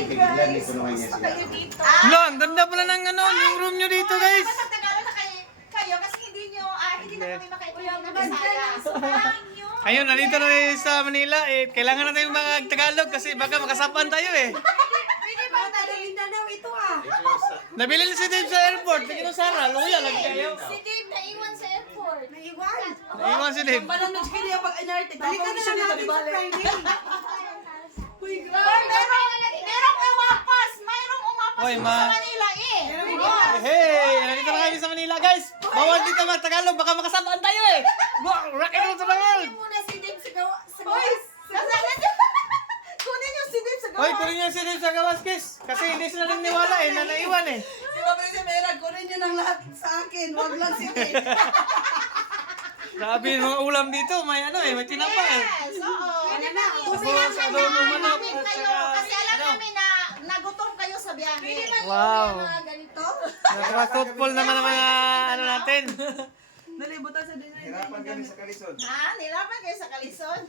Ilan may tulungan niya Gusto siya. kayo dito. Lo, ang ganda pala ng ano, yung room nyo dito, guys. Matatagal na kayo kasi hindi na kami makaintindi ng Bisaya. Sumahan nyo. Ayun, nandito na tayo sa Manila. Kailangan natin yung mga Tagalog kasi baka makasapan tayo eh. Pwede ba dadalhin na daw ito Nabili na si Dave sa airport. Tingnan mo, Sarah, luya lagi kayo. Si Dave naiwan sa airport. Naiwan? Naiwan si Dave. Parang nagkili ang pag-inarte. Balikan na lang natin sa Friday. Merong umapas! Mayroong umapas Hoy, sa Manila eh! Hey, nandito na kami sa Manila, guys. Bawal dito mga Tagalog, baka makasapaan tayo eh. Rock and roll to the world. Muna si Dave sa gawas. Kunin yung si Dave sa Hoy, gawas. kunin niyo si Dave sa gawas, guys. Kasi hindi sila nang niwala eh, na naiwan eh. Si Mabri si Mera, kunin niyo ng lahat sa akin. Huwag lang si Dave. Grabe yung mga ulam dito, may ano eh, may tinapa eh. Yes, oo. Ano na, Umilang ka adobo na manok namin at kayo. saka, Kasi alam ano? namin na nagutom kayo sa biyahe. Pwede ba Wow. mga ganito? Napaka-thoughtful naman ang mga ano natin. Nalibutan sa dinay. Hirapan kami sa kalisod. Ha? Nilaban kayo sa kalison?